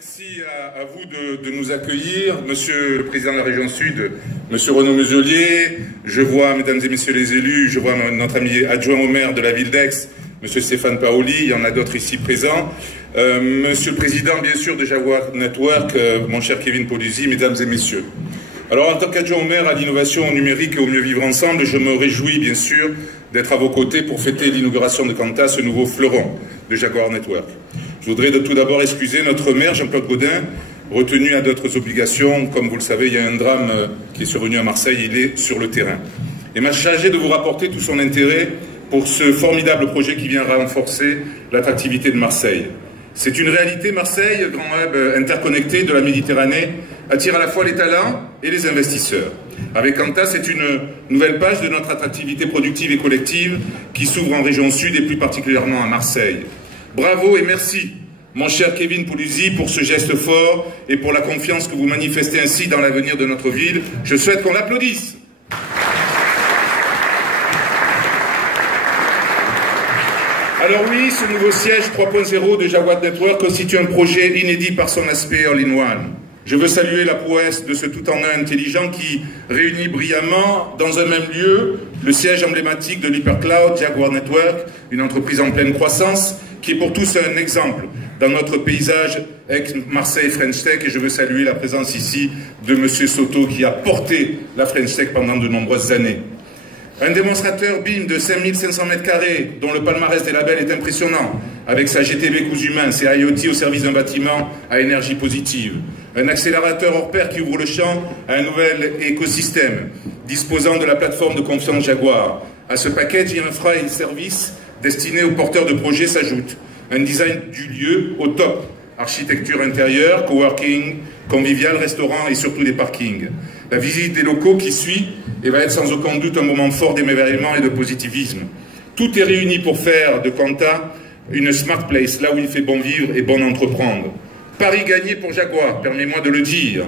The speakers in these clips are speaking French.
Merci à vous de nous accueillir, Monsieur le Président de la Région Sud, Monsieur Renaud Muselier. Je vois, Mesdames et Messieurs les élus, je vois notre ami adjoint au maire de la ville d'Aix, Monsieur Stéphane Paoli, il y en a d'autres ici présents. Monsieur le Président, bien sûr, de Jaguar Network, mon cher Kevin Poluzzi, Mesdames et Messieurs. Alors, en tant qu'adjoint au maire à l'innovation numérique et au mieux vivre ensemble, je me réjouis, bien sûr, d'être à vos côtés pour fêter l'inauguration de Quanta, ce nouveau fleuron de Jaguar Network. Je voudrais tout d'abord excuser notre maire, Jean-Claude Gaudin, retenu à d'autres obligations. Comme vous le savez, il y a un drame qui est survenu à Marseille, il est sur le terrain. Et m'a chargé de vous rapporter tout son intérêt pour ce formidable projet qui vient renforcer l'attractivité de Marseille. C'est une réalité, Marseille, grand hub interconnecté de la Méditerranée, attire à la fois les talents et les investisseurs. Avec Quanta, c'est une nouvelle page de notre attractivité productive et collective qui s'ouvre en région sud et plus particulièrement à Marseille. Bravo et merci, mon cher Kevin Poluzzi, pour ce geste fort et pour la confiance que vous manifestez ainsi dans l'avenir de notre ville. Je souhaite qu'on l'applaudisse. Alors oui, ce nouveau siège 3.0 de Jaguar Network constitue un projet inédit par son aspect all-in-one. Je veux saluer la prouesse de ce tout-en-un intelligent qui réunit brillamment dans un même lieu le siège emblématique de l'hypercloud Jaguar Network, une entreprise en pleine croissance qui est pour tous un exemple dans notre paysage ex-Marseille French Tech, et je veux saluer la présence ici de M. Soto qui a porté la French Tech pendant de nombreuses années. Un démonstrateur BIM de 5500 m², dont le palmarès des labels est impressionnant, avec sa GTB cousu main, ses IoT au service d'un bâtiment à énergie positive. Un accélérateur hors pair qui ouvre le champ à un nouvel écosystème, disposant de la plateforme de confiance Jaguar. À ce package, infra et services destinés aux porteurs de projets s'ajoutent. Un design du lieu au top. Architecture intérieure, coworking, convivial, restaurant et surtout des parkings. La visite des locaux qui suit et va être sans aucun doute un moment fort d'émerveillement et de positivisme. Tout est réuni pour faire de Quanta une smart place, là où il fait bon vivre et bon entreprendre. Paris gagné pour Jaguar, permets-moi de le dire,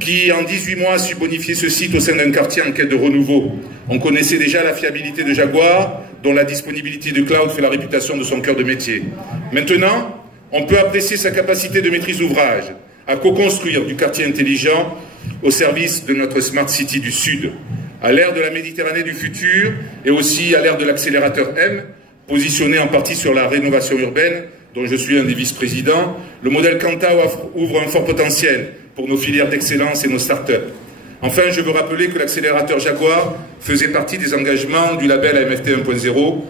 qui en 18 mois a su bonifier ce site au sein d'un quartier en quête de renouveau. On connaissait déjà la fiabilité de Jaguar, dont la disponibilité de cloud fait la réputation de son cœur de métier. Maintenant, on peut apprécier sa capacité de maîtrise d'ouvrage à co-construire du quartier intelligent au service de notre Smart City du Sud, à l'ère de la Méditerranée du futur et aussi à l'ère de l'accélérateur M, positionné en partie sur la rénovation urbaine, dont je suis un des vice-présidents. Le modèle Quanta ouvre un fort potentiel pour nos filières d'excellence et nos start-up. Enfin, je veux rappeler que l'accélérateur Jaguar faisait partie des engagements du label AMFT 1.0,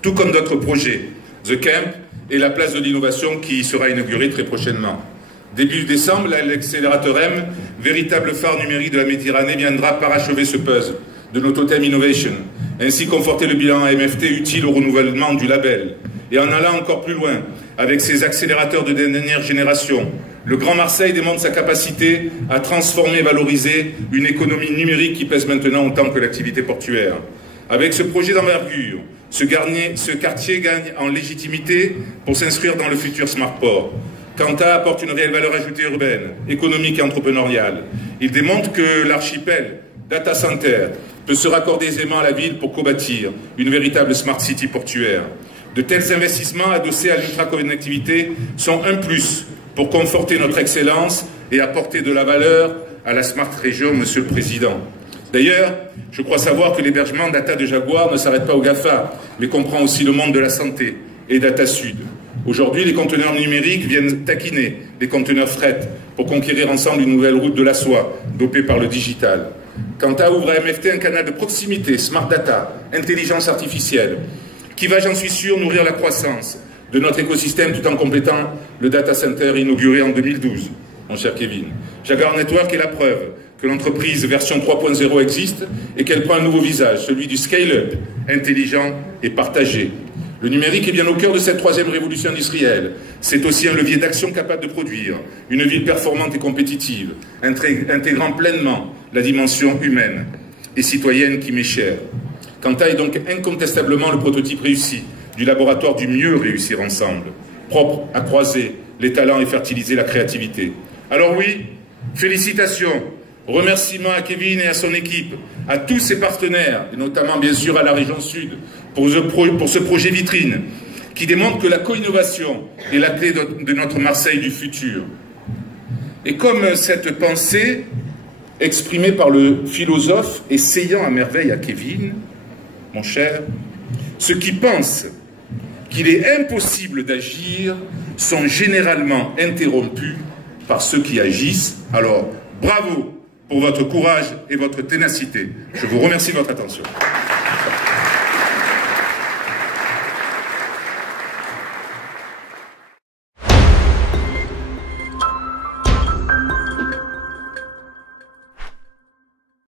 tout comme d'autres projets, The Camp et la place de l'innovation qui sera inaugurée très prochainement. Début décembre, l'accélérateur M, véritable phare numérique de la Méditerranée, viendra parachever ce puzzle de notre totem Innovation, ainsi conforter le bilan AMFT utile au renouvellement du label. Et en allant encore plus loin, avec ses accélérateurs de dernière génération, le Grand Marseille démontre sa capacité à transformer et valoriser une économie numérique qui pèse maintenant autant que l'activité portuaire. Avec ce projet d'envergure, ce quartier gagne en légitimité pour s'inscrire dans le futur Smart Port. Quanta apporte une réelle valeur ajoutée urbaine, économique et entrepreneuriale. Il démontre que l'archipel Data Center peut se raccorder aisément à la ville pour co-bâtir une véritable Smart City portuaire. De tels investissements adossés à l'ultra-connectivité sont un plus pour conforter notre excellence et apporter de la valeur à la Smart Région, Monsieur le Président. D'ailleurs, je crois savoir que l'hébergement Data de Jaguar ne s'arrête pas au GAFA, mais comprend aussi le monde de la santé et Data Sud. Aujourd'hui, les conteneurs numériques viennent taquiner les conteneurs fret pour conquérir ensemble une nouvelle route de la soie, dopée par le digital. Quanta ouvre à MFT un canal de proximité, Smart Data, intelligence artificielle, qui va, j'en suis sûr, nourrir la croissance de notre écosystème tout en complétant le data center inauguré en 2012, mon cher Kevin. Jaguar Network est la preuve que l'entreprise version 3.0 existe et qu'elle prend un nouveau visage, celui du scale-up, intelligent et partagé. Le numérique est bien au cœur de cette troisième révolution industrielle. C'est aussi un levier d'action capable de produire une ville performante et compétitive, intégrant pleinement la dimension humaine et citoyenne qui m'est chère. Quanta est donc incontestablement le prototype réussi du laboratoire du mieux réussir ensemble, propre à croiser les talents et fertiliser la créativité. Alors oui, félicitations, remerciements à Kevin et à son équipe, à tous ses partenaires, et notamment bien sûr à la région Sud, pour ce projet vitrine, qui démontre que la co-innovation est la clé de notre Marseille du futur. Et comme cette pensée, exprimée par le philosophe, essayant à merveille à Kevin, mon cher, ceux qui pensent qu'il est impossible d'agir sont généralement interrompus par ceux qui agissent. Alors, bravo pour votre courage et votre ténacité. Je vous remercie de votre attention.